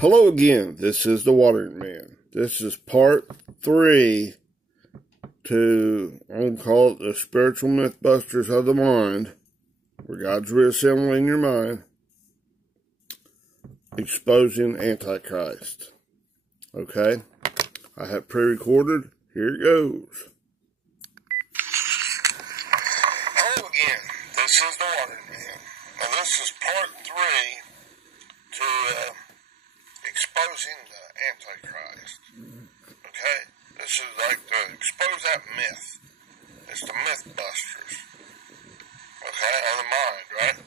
Hello again, this is the Watering Man. This is part 3 to, I'll call it the Spiritual Mythbusters of the Mind, where God's reassembling your mind, exposing Antichrist. Okay? I have pre-recorded. Here it goes. Hello again, this is the Watering Man. Now this is part 3 to, exposing the Antichrist. Okay? This is like to expose that myth. It's the Mythbusters. Okay? Of the mind, right?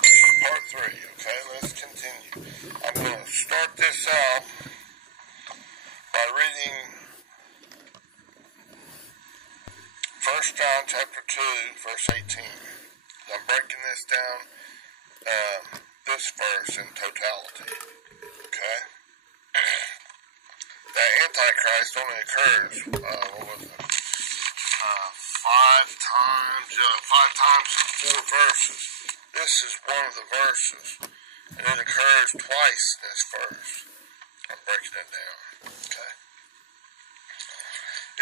This is part 3. Okay? Let's continue. I'm going to start this out by reading 1 John chapter 2, verse 18. I'm breaking this down, this verse in totality. Okay? The Antichrist only occurs, five times in 4 verses. This is one of the verses, and it occurs twice in this verse. I'm breaking it down. Okay?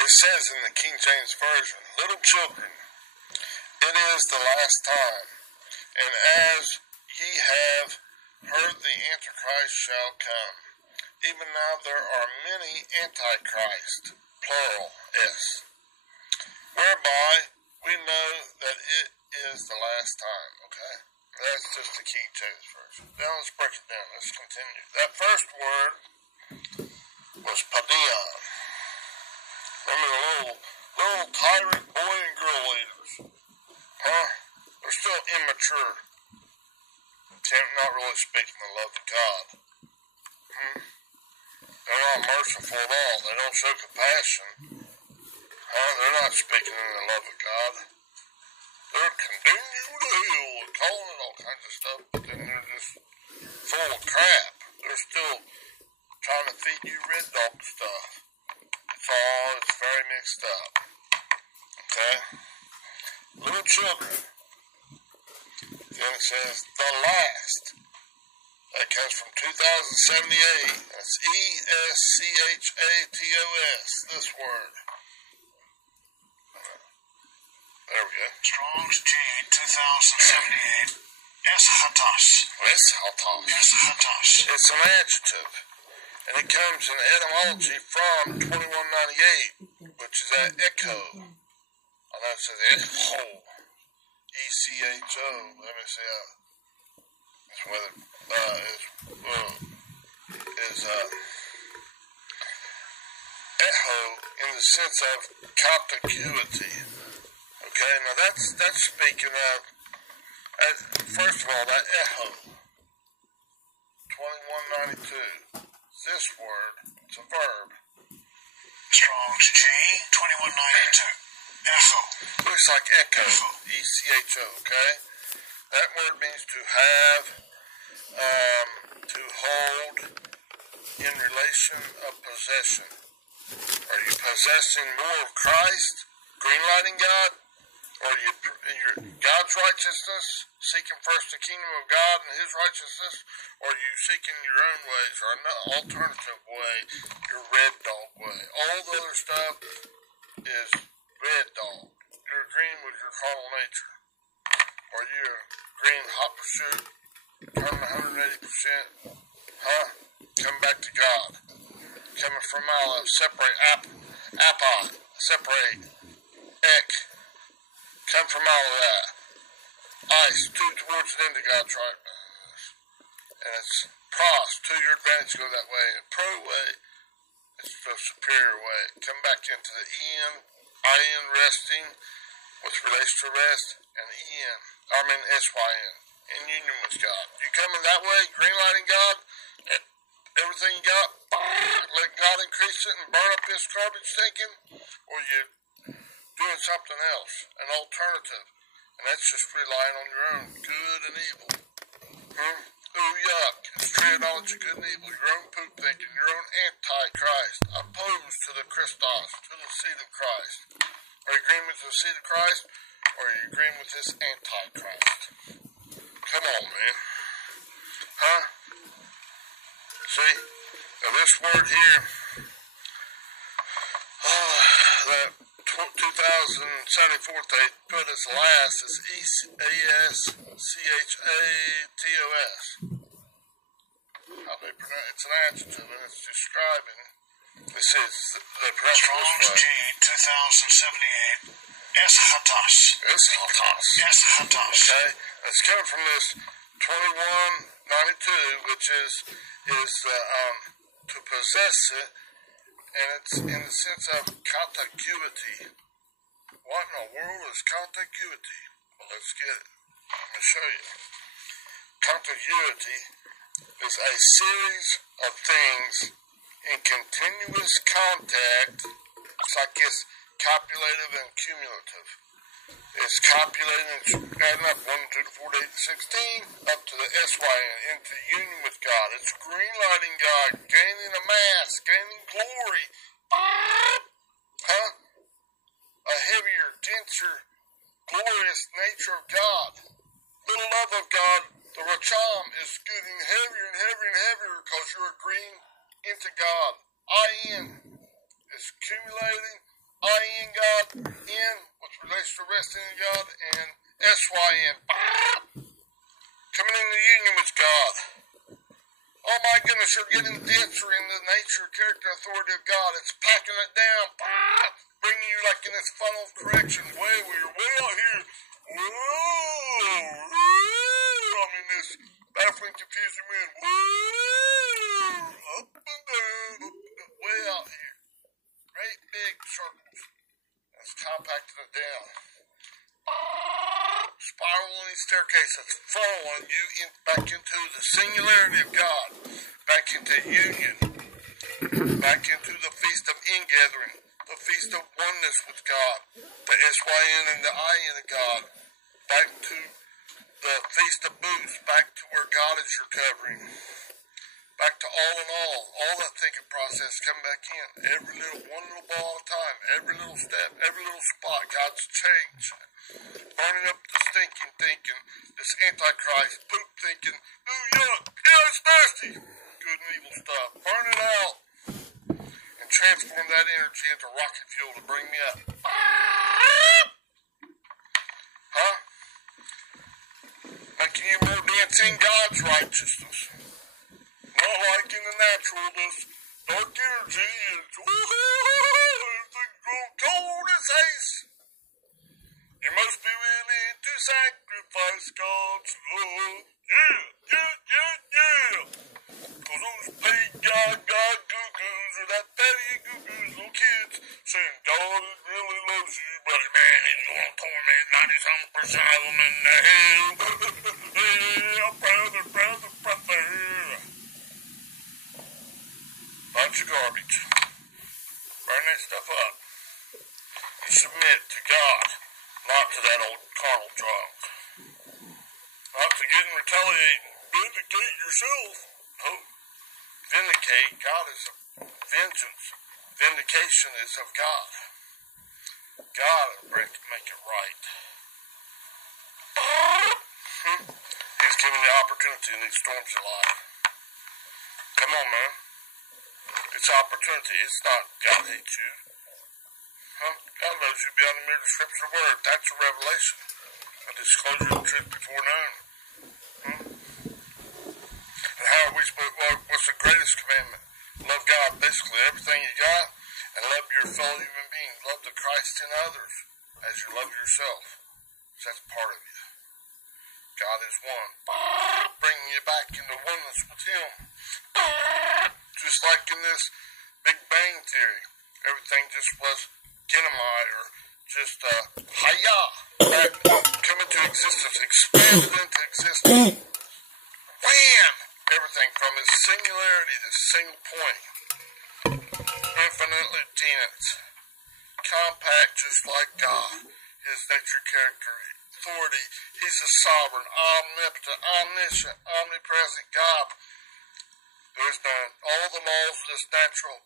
It says in the King James Version, "Little children, it is the last time, and as ye have heard the Antichrist shall come. Even now there are many Antichrist, plural, S, whereby we know that it is the last time." Okay? That's just the King James Version. Now let's break it down. Let's continue. That first word was padion. Remember the little tyrant boy and girl leaders? Huh? They're still immature. Not really speaking the love of God. They're not merciful at all. They don't show compassion. They're not speaking in the love of God. They're condemning you to hell and calling it all kinds of stuff, but then they're just full of crap. They're still trying to feed you red dog stuff. It's very mixed up. Okay? Little children. Then it says, the last. That comes from 2078. That's ESCHATOS. This word. There we go. Strong's G 2078. Eschatos. It's an adjective. And it comes in etymology from 2198, which is that echo. I know it says echo. ECHO. Let me see how. It's whether is echo in the sense of contiguity. Okay, now that's speaking of, first of all, that echo. 2192. This word, it's a verb. Strong's G 2192. Echo. Looks like echo. ECHO, okay? That word means to have, to hold in relation of possession. Are you possessing more of Christ, greenlighting God? Or are you God's righteousness, seeking first the kingdom of God and His righteousness? Or are you seeking your own ways, or an alternative way, your red dog way? All the other stuff is red dog. You're agreeing with your carnal nature. Or you're agreeing hot pursuit, turning 180%. Come back to God. Coming from out of separate separate, ek. Come from out of that. Ice, two towards it into God's righteousness. And it's pros, to your advantage, go that way. And pro way, it's the superior way. Come back into the in resting, which relates to rest, and SYN, in union with God. You coming that way, greenlighting God, and everything you got, let God increase it and burn up this garbage thinking, or you doing something else, an alternative, and that's just relying on your own good and evil. Ooh, yuck. It's triadology, good and evil, your own poop thinking, your own anti-Christ, opposed to the Christos, to the seed of Christ. Are you agreeing with the seed of Christ, or are you agreeing with this anti-Christ? Come on, man. See? Now this word here, that 2074 they put as last is E-S-C-H-A-T-O-S. How they pronounce it's an adjective and it's describing. This is the Strong's G 2078 Eschatos. Eschatos. Eschatos. Okay, it's coming from this 2192, which is to possess it, and it's in the sense of contiguity. What in the world is contiguity? Well, let's get it. I'm going to show you. Contiguity is a series of things in continuous contact. It's like it's copulative and cumulative. It's copulating, adding up 1, 2, 4, 8, 16, up to the SYN, into union with God. It's greenlighting God, gaining a mass, gaining glory. Huh? A heavier, denser, glorious nature of God. The love of God, the Racham, is getting heavier and heavier and heavier because you're agreeing into God. I-N is accumulating. I-N God, N, which relates to resting in God, and S-Y-N. Coming into union with God. Oh my goodness, you're getting denser in the nature, character, authority of God. It's packing it down. Bringing you like in this funnel of correction. Way where you're way out here. Whoa. I'm in this baffling, confusing wind. Whoa. Up and down. Way out here. Great big circles. It's compacting it down. Spiraling staircase that's funneling you back into the singularity of God, back into union, back into the feast of ingathering, the feast of oneness with God, the SYN and the IN of God, back to the feast of booths, back to where God is your covering. Back to all that thinking process coming back in. One little ball at a time, every little step, every little spot, God's change. Burning up the stinking thinking, this antichrist, poop thinking, ooh, yuck, yeah, it's nasty. Good and evil stuff. Burn it out. And transform that energy into rocket fuel to bring me up. Huh? Making you more dense in God's righteousness. Not like in the natural, this dark energy is everything's grown cold as ice. You must be willing to sacrifice God's love. Yeah. Cause those paid God goo-goos are that petty goo-goos little kids saying God really loves you, but man, he's gonna torment 90-something% of them in the hell. Yeah, brother. Bunch of garbage. Burn that stuff up. You submit to God, not to that old carnal drunk. Not to get and retaliate and vindicate yourself. No. Vindicate. God is a vengeance. Vindication is of God. God is ready to make it right. He's giving you opportunity in these storms of life. Come on, man. It's opportunity. It's not God hates you. Huh? God loves you beyond the mere description of word. That's a revelation. A disclosure of the truth before known. And how are we supposed to, what's the greatest commandment? Love God, basically everything you got, and love your fellow human beings. Love the Christ in others as you love yourself. So that's part of you. God is one. Bringing you back into oneness with Him. Just like in this Big Bang Theory. Everything just was dynamite or just hi-ya. Back, come into existence, expanded into existence. Wham! Everything from His singularity to single point. Infinitely dense. Compact just like God. His nature, character, authority. He's a sovereign, omnipotent, omniscient, omnipresent God. There's none. All the laws of this natural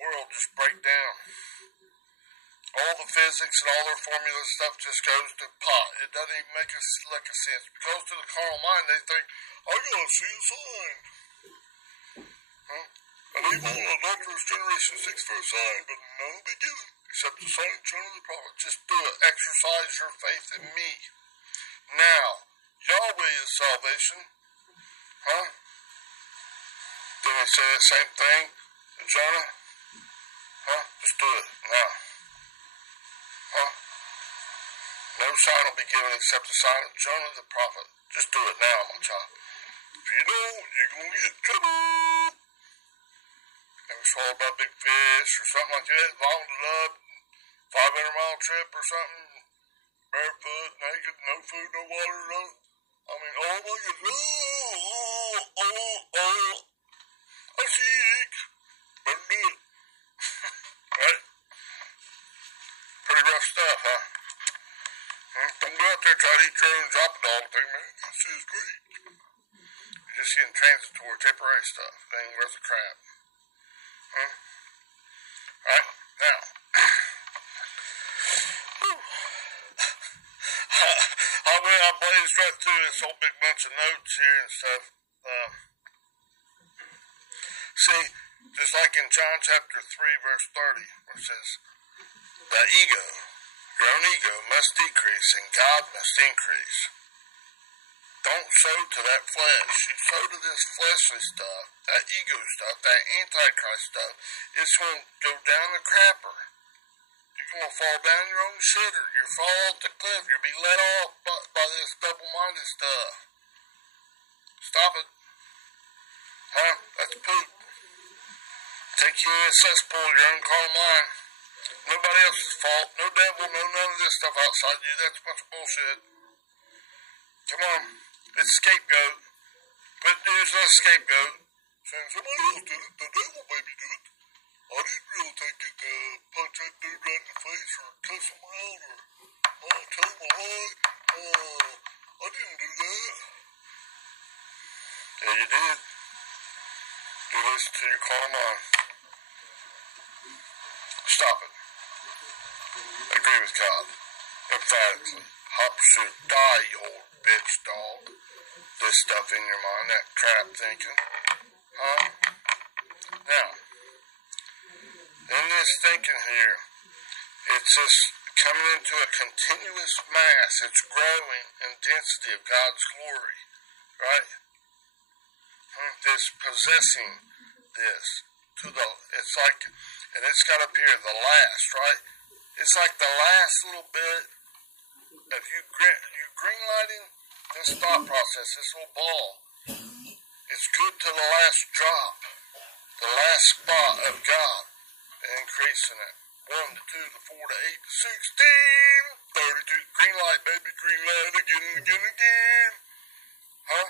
world just break down. All the physics and all their formula stuff just goes to pot. It doesn't even make a lick of sense. Because to the carnal mind, they think, I gotta see a sign. evil, adulterous generation seeks for a sign, but none will be given, except the sign of Jonah the prophet. Just do it. Exercise your faith in me. Now, Yahweh is salvation. Huh? Didn't they say the same thing to Jonah? Huh? Just do it. Now. Huh? No sign will be given except the sign of Jonah the prophet. Just do it now, my child. If you don't, you're going to get in trouble. Ever swallowed by a big fish or something like that, vomited up, 500-mile trip or something, barefoot, naked, no food, no water, no, I mean, oh my God, I'm sick, better do it, right? Pretty rough stuff, huh? Don't go out there and try to eat your own drop it all the thing, man, this is great. You're just getting transitory, temporary stuff, it ain't worth a crap. Alright, now, I blazed right through this whole big bunch of notes here and stuff. See, just like in John chapter 3, verse 30, where it says, the ego, your own ego, must decrease and God must increase. Don't sow to that flesh. You sow to this fleshly stuff, that ego stuff, that antichrist stuff. It's going to go down the crapper. You're going to fall down your own shitter. You'll fall off the cliff. You'll be let off by this double-minded stuff. Stop it. Huh? That's poop. Take you in a cesspool, your own carnal mind. Nobody else's fault. No devil, no none of this stuff outside you. That's a bunch of bullshit. Come on. It's scapegoat. Quit using a scapegoat. Saying somebody else did it. The devil maybe did it. I didn't really take it to punch that dude right in the face or cuss him out or tell him a lie. I didn't do that. Yeah, you did. You listen to your carnal mind. Stop it. Agree with God. Emphatically. Hot pursuit. Die, you old bitch dog. This stuff in your mind, that crap thinking. Huh? Now, in this thinking here, it's just coming into a continuous mass. It's growing in density of God's glory. Right? This possessing this to the, it's like, and it's got up here, the last, right? It's like the last little bit of you green lighting this thought process, this little ball. It's good to the last drop, the last spot of God, and increasing it. 1 to 2 to 4 to 8 to 16, 32, green light, baby, green light, again and again and again. Huh?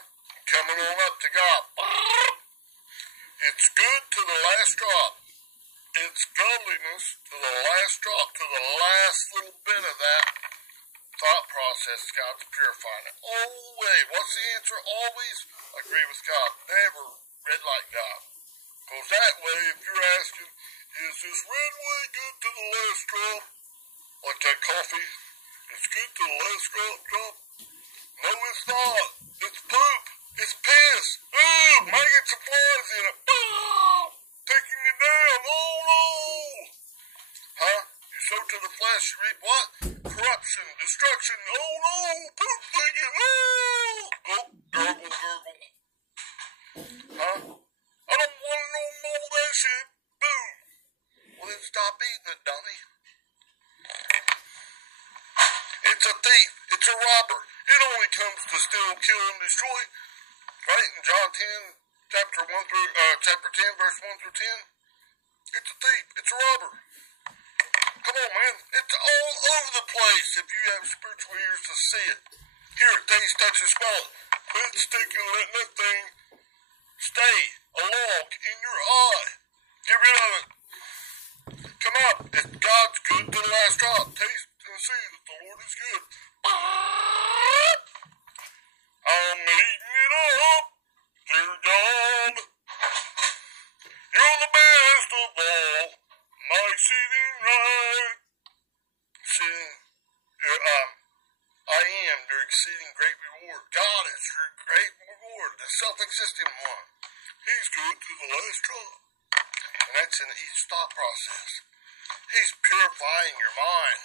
Coming on up to God. It's good to the last drop. It's godliness to the last drop, to the last little bit of that thought process. God's purifying it. Always. What's the answer? Always agree with God. Never red light God. Because that way, if you're asking, is this red way good to the last drop? Like that coffee? It's good to the last drop? No, it's not. It's poop. It's piss. Ooh, might get some flies in it. Ooh, taking you down. Oh no. Huh? You sow to the flesh, you reap what? Corruption, destruction. Oh no. Poop thinking. Oh. Go, gurgle, gurgle. Huh? I don't want to know more of that shit. Boom. Well, then stop eating it, dummy. It's a thief. It's a robber. It only comes to steal, kill, and destroy. Right? In John 10, chapter 10, verse 1 through 10. It's a thief. It's a robber. Come on, man. It's all over the place if you have spiritual ears to see it. Hear it, taste, touch, and smell it. Quit sticking and letting that thing stay a log in your eye. Get rid of it. Come up. If God's good to the last drop, taste and see that the Lord is good. I'm eating it up, dear God. You're the best of all, my exceeding right. I am your exceeding great reward. God is your great reward, the self-existing one. He's good to the last drop. And that's in each thought process. He's purifying your mind.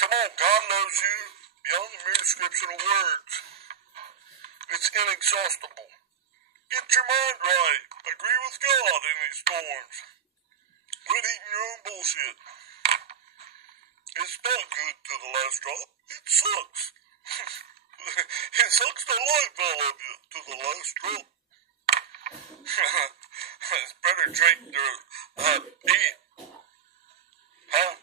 Come on, God knows you beyond the mere description of words. It's inexhaustible. Get your mind right. Agree with God in these storms. Quit eating your own bullshit. It's not good to the last drop. It sucks. It sucks the life out of you to the last drop. It's better drink to eat.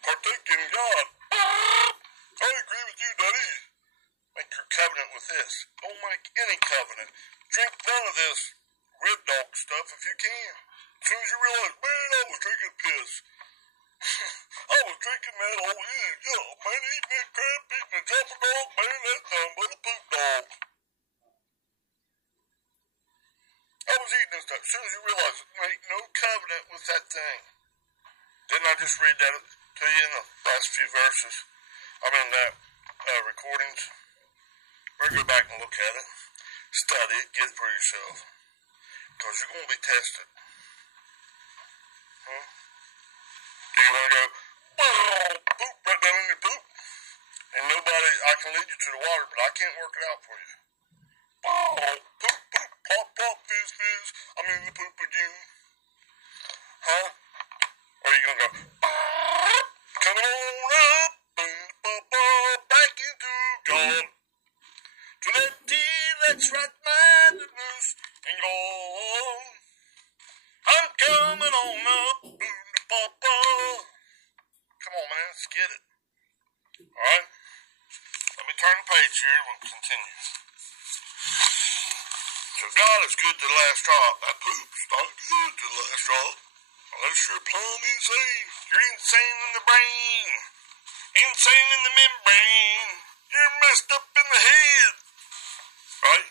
Partake in God. I agree with you, Daddy. Make your covenant with this. Don't make any covenant. Drink none of this red dog stuff if you can. As soon as you realize, man, I was drinking piss. I was drinking that old yeah, man, eating that crap, eating a jumper dog, man, that's nothing but a poop dog. I was eating this stuff. As soon as you realize, make no covenant with that thing. Didn't I just read that to you in the last few verses? I mean, recordings. Better go back and look at it. Study it. Get it for yourself. Because you're going to be tested. Do you want to go, poop right down in your poop? And nobody, I can lead you to the water, but I can't work it out for you. Poop, poop, pop, pop, fizz, fizz. I'm in the poop again. Huh? Or are you going to go, coming on up, back into God. To that tea that's right mind and loose and gone. I'm coming on up, papa. Come on, man, let's get it. Alright? Let me turn the page here and we'll continue. So God is good to the last drop. That poop's not good to the last drop. Unless you're plumb insane. You're insane in the brain. Insane in the membrane. You're messed up in the head. Right?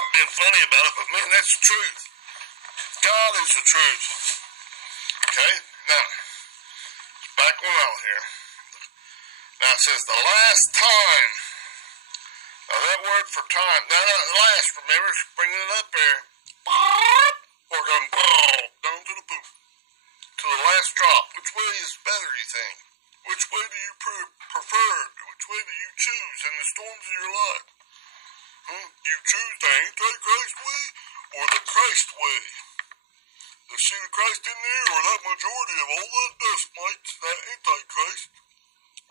I'm being funny about it, but man, that's the truth. God is the truth. Okay? Now, back one out here. Now it says the last time. Now that word for time. Now that last, remember, bringing it up there. Or going down to the poop. To the last drop. Which way is better, you think? Which way do you prefer? Which way do you choose in the storms of your life? You choose the Antichrist way or the Christ way? You see the Christ in there, or that majority of all that dust mites, that Antichrist,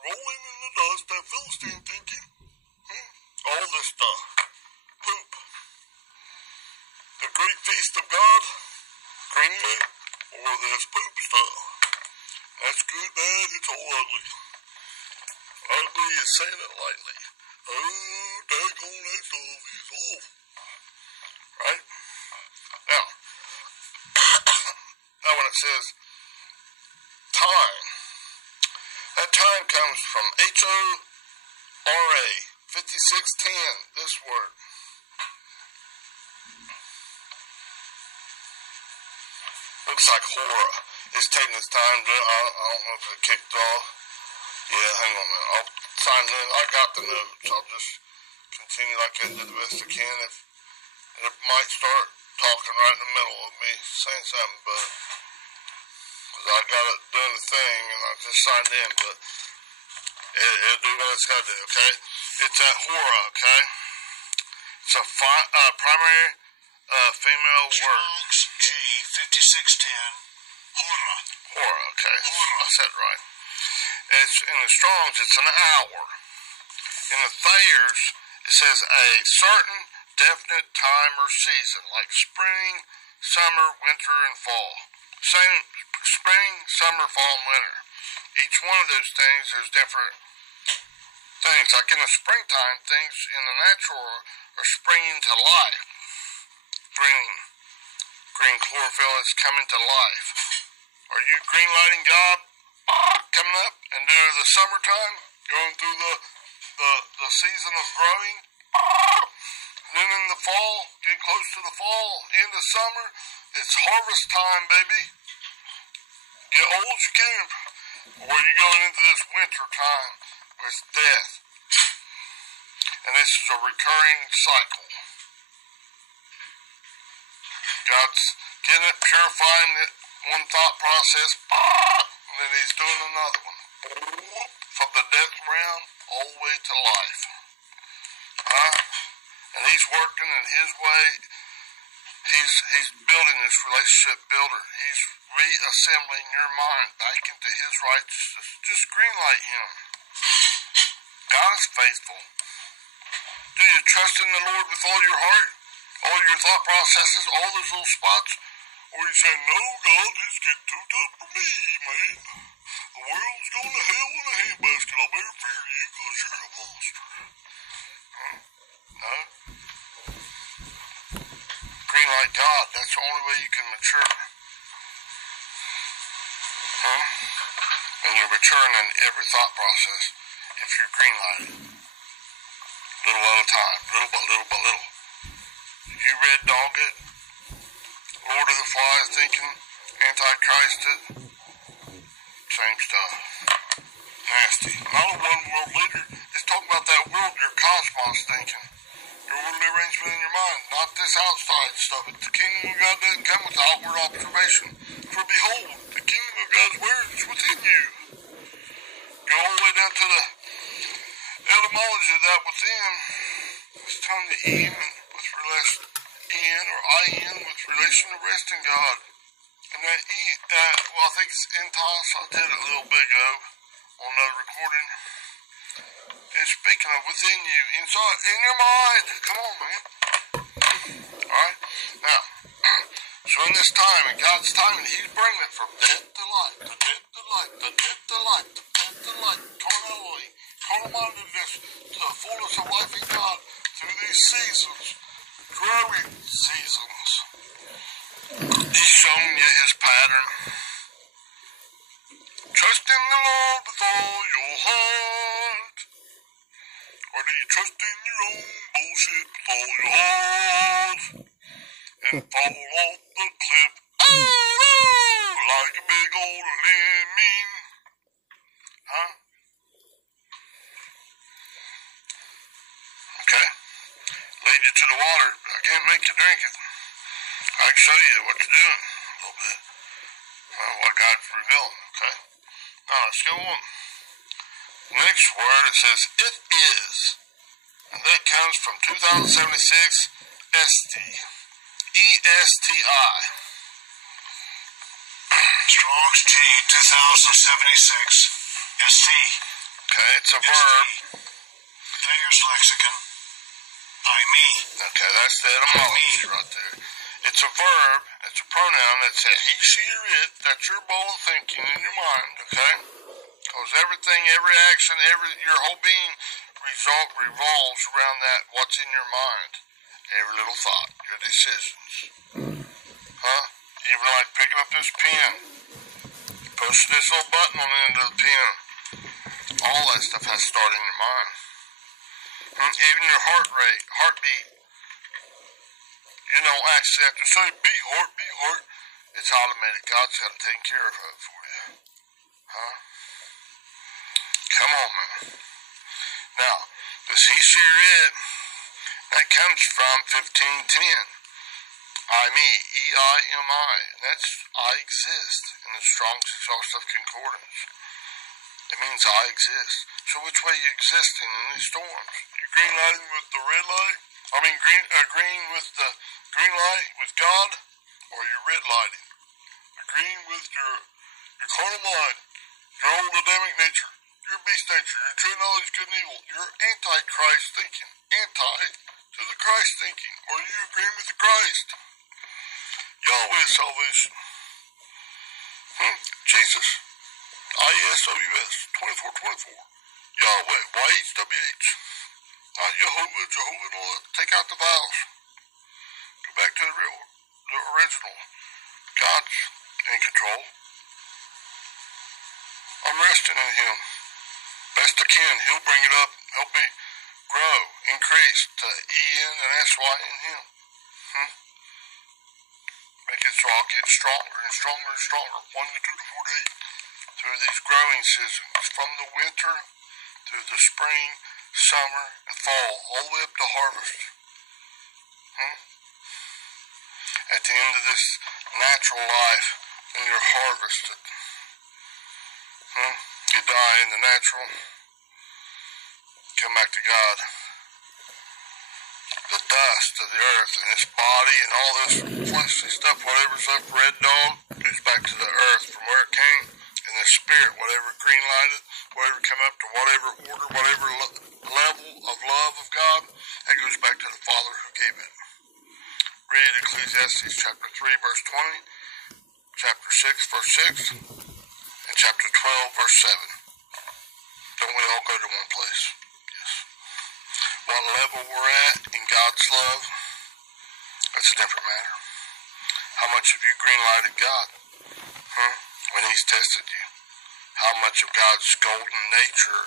rolling in the dust, that Philistine thinking, all this stuff, poop. The great feast of God, greenway, or this poop stuff. That's good, bad, it's all ugly. Ugly is saying it lightly. Oh, daggone that stuff is awful. Right? Now, now when it says time, that time comes from H-O-R-A, 5610, this word. Looks like horror. It's taking its time to, I don't know if it kicked off. Yeah, hang on a minute. I'll sign in. I got the notes. I'll just continue like I did the best I can. If it might start talking right in the middle of me saying something, but because I got it doing the thing and I just signed in, but it'll do what it's got to do, okay? It's a horror, okay? It's a primary female word. G5610. Horror. Horror, okay. I said it right. It's in the Strong's, it's an hour. In the Thayer's, it says a certain definite time or season, like spring, summer, winter, and fall. Same spring, summer, fall, and winter. Each one of those things, there's different things. Like in the springtime, things in the natural are springing to life. Green chlorophyll is coming to life. Are you green lighting God coming up and during the summertime, going through the season of growing? And then in the fall, getting close to the fall, end of summer, it's harvest time, baby. Get old as you can. Or you're going into this winter time where it's death. And this is a recurring cycle. God's getting it, purifying it, one thought process, and then he's doing another one. From the death realm all the way to life. And he's working in his way. He's building this relationship builder. He's reassembling your mind back into his righteousness. Just greenlight him. God is faithful. Do you trust in the Lord with all your heart? All your thought processes, all those little spots? Or you say, no, God, it's getting too tough for me, man. The world's going to hell in a handbasket. I better fear you because you're a monster. No? Greenlight God. That's the only way you can mature. And you're maturing in every thought process if you're greenlighted. Little at a time. Little by little by little. You red dog it. Lord of the Flies thinking. Antichrist it. Same stuff. Nasty. Not a one world leader. It's talking about that world, your cosmos thinking. Your worldly arrangement in your mind. Not this outside stuff. The kingdom of God doesn't come with outward observation. For behold, the kingdom of God's word is within you. Go all the way down to the etymology of that within. It's telling you in with relation in or I-in with relation to rest in God. And that well, I think it's entos. I did it a little bit ago on another recording. It's speaking of within you, inside, in your mind. Come on, man. Alright? Now, so in this time, in God's timing, he's bringing it from death to life, to death to life, to death to life, to death to life, carnality, carnal-mindedness, to the fullness of life in God, through these seasons, growing seasons. He's showing you his pattern. Trust in the Lord with all your heart. Or do you trust in your own bullshit with all your heart? And fall off the cliff, like a big old lemming. Okay. Lead you to the water, but I can't make you drink it. I can show you what you're doing a little bit. What God's revealing, okay? Now, let's go on. Next word, it says, it is. And that comes from 2076 ST. E-S-T-I. Strong's G 2076 ST. Okay, it's a verb. Thayer's Lexicon. I me. Okay, that's the etymology right there. It's a verb, it's a pronoun that says he, she, or it. That's your ball of thinking in your mind, okay? Because everything, every action, your whole being revolves around that, what's in your mind. Every little thought, your decisions. Even like picking up this pen. Push this little button on the end of the pen. All that stuff has to start in your mind. Even your heartbeat. You don't actually have to say beat heart. It's automated. God's got to take care of it for you. Come on, man. Now, this he, she, or it, that comes from 1510. I, me, E-I-M-I. That's I exist in the Strong's Exhaustive Concordance. It means I exist. So which way are you existing in these storms? You green lighting with the red light? Green with the green light with God? Or you're red lighting? Green with your carnal mind, your old Adamic nature, your beast nature, your true knowledge, good and evil, your anti-Christ thinking, anti to the Christ thinking, or you agree with the Christ. Yahweh's salvation. Jesus. I-S-O-U-S, 2424. Yahweh, Y-H-W-H. Not Jehovah, and all that. Take out the vowels. Go back to the original. God's in control. I'm resting in him. Best I can. He'll bring it up, help me grow, increase to E-N and S-Y in him. Make it so I'll get stronger and stronger and stronger. 1 to 2 to 4 to 8. Through these growing seasons. From the winter through the spring, summer, and fall. All the way up to harvest. at the end of this natural life, when you're harvested. You die in the natural, come back to God. The dust of the earth and this body and all this fleshly stuff, whatever's left, red dog, goes back to the earth from where it came. And the spirit, whatever green lighted, whatever come up to whatever order, whatever level of love of God, that goes back to the Father who gave it. Read Ecclesiastes chapter 3, verse 20, chapter 6, verse 6, and chapter 12, verse 7. Don't we all go to one place? Yes. What level we're at in God's love, that's a different matter. How much have you green-lighted God? When He's tested you? How much of God's golden nature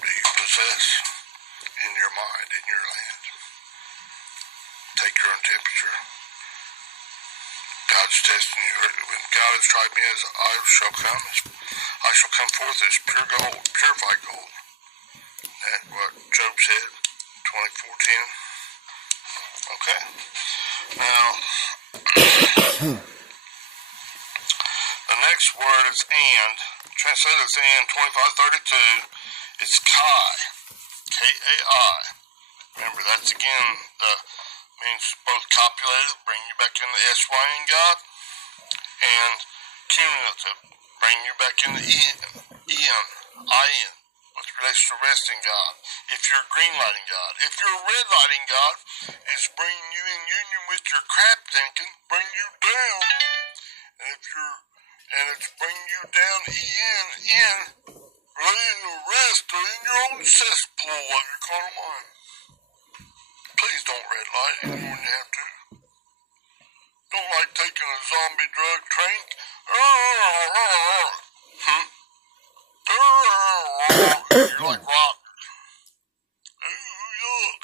do you possess in your mind, in your land? Take your own temperature. God's testing you. When God has tried me as I shall come forth as pure gold, purified gold. That's what Job said, 24:10. Okay. Now, the next word is and. Translated as and, 25:32. It's Kai. K-A-I. Remember, that's again means both copulative, bring you back in the S-Y in God, and cumulative, bring you back in the E-N, I-N, with relation to rest in God. If you're green-lighting God. If you're red-lighting God, it's bringing you in union with your crap thinking, bring you down. And it's bringing you down, E-N, in, letting you rest in your own cesspool of your carnal mind. Please don't red light any more than you have to. Don't like taking a zombie drug drink. You're like rockers. Ooh, yuck.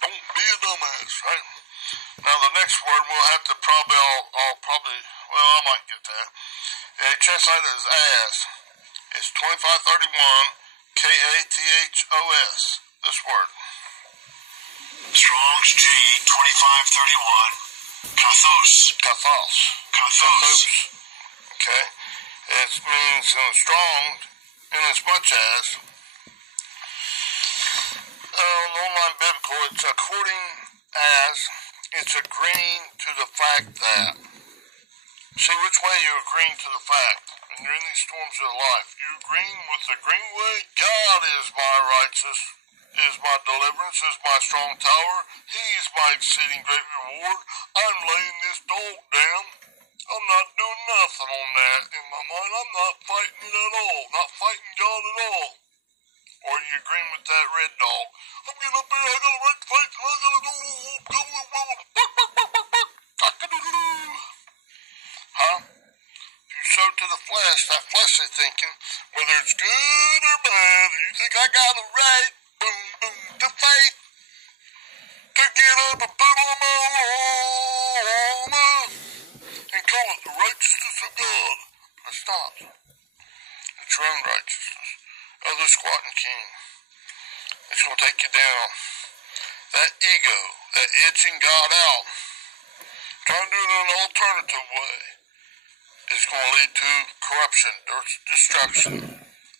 Don't be a dumbass, right? Now the next word we'll have to I might get that. Translated as as. It's 25:31, K-A-T-H-O-S. This word. Strong's G 25:31. Kathos. Okay. It means in strong, in as much as. Online biblical, it's according as, it's agreeing to the fact that. See which way you're agreeing to the fact. When you're in these storms of life, you're agreeing with the green way. God is my righteousness, is my deliverance, is my strong tower. He is my exceeding great reward. I'm laying this dog down. I'm not doing nothing on that in my mind. I'm not fighting it at all. Not fighting God at all. Or you agreeing with that red dog. I'm getting up there, I gotta wreck the fight, I gotta go. Huh? If you sow to the flesh, that fleshly thinking, whether it's good or bad, you think I got it right, boom, boom, to faith, to get up and put on my armor, and call it the righteousness of God. It's not. It's your own righteousness. Other squatting king. It's going to take you down. That ego, that itching God out, trying to do it in an alternative way, is going to lead to corruption, destruction,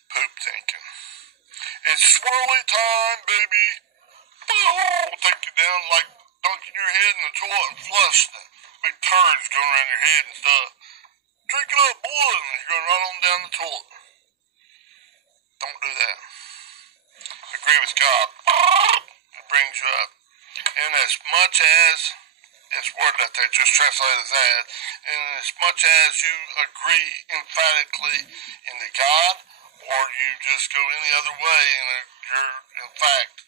poop thinking. It's swirly time, baby. It'll take you down like dunking your head in the toilet and flushing it. Big turds going around your head and stuff. Drink it up, boy, and you're going right on down the toilet. Don't do that. Agree with God. It brings you up. And as much as, it's word that they just translated as that, and as much as you agree emphatically into God, or you just go any other way, and you're, in fact,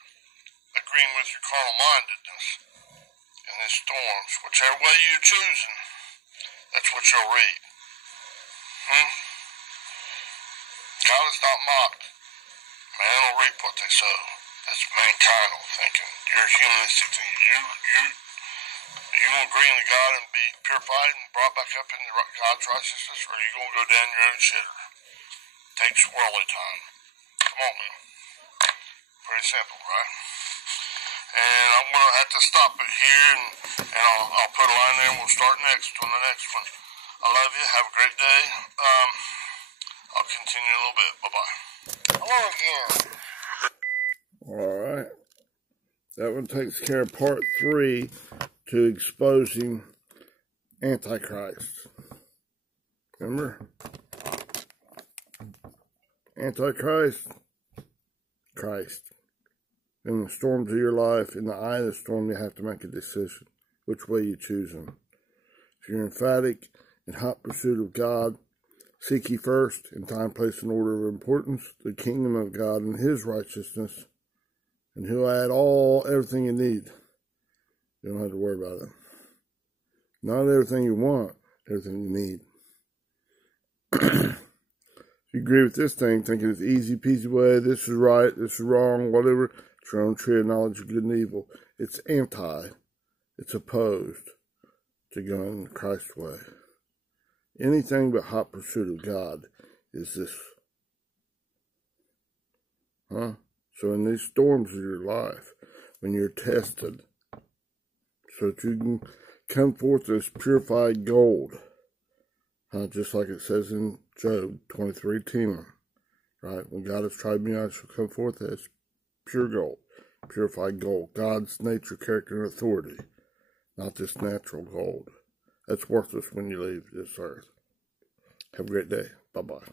agreeing with your carnal mindedness in these storms, whichever way you're choosing, that's what you'll read. God is not mocked. Man will reap what they sow. That's mankind thinking. You're humanistic thinking. You gonna agree to God and be purified and brought back up into God's righteousness, or are you gonna go down your own shitter? Take swirly time. Come on, man. Pretty simple, right? And I'm going to have to stop it here, and I'll put a line there, and we'll start next on the next one. I love you. Have a great day. I'll continue in a little bit. Bye-bye. Hello again. All right. That one takes care of part 3 to exposing Antichrist. Remember? Antichrist, Christ. In the storms of your life, in the eye of the storm, you have to make a decision. Which way you choose them. If you're emphatic in hot pursuit of God, seek ye first, in time, place, and order of importance, the kingdom of God and His righteousness, and He'll add everything you need. You don't have to worry about it. Not everything you want, everything you need. If you agree with this thing, thinking it's easy peasy way, this is right, this is wrong, whatever, it's your own tree of knowledge of good and evil. It's it's opposed to going Christ's way. Anything but hot pursuit of God is this. So in these storms of your life, when you're tested, so that you can come forth as purified gold, just like it says in Job 23:10, right? When God has tried me, I shall come forth as pure gold, purified gold, God's nature, character, and authority, not this natural gold. That's worthless when you leave this earth. Have a great day. Bye-bye.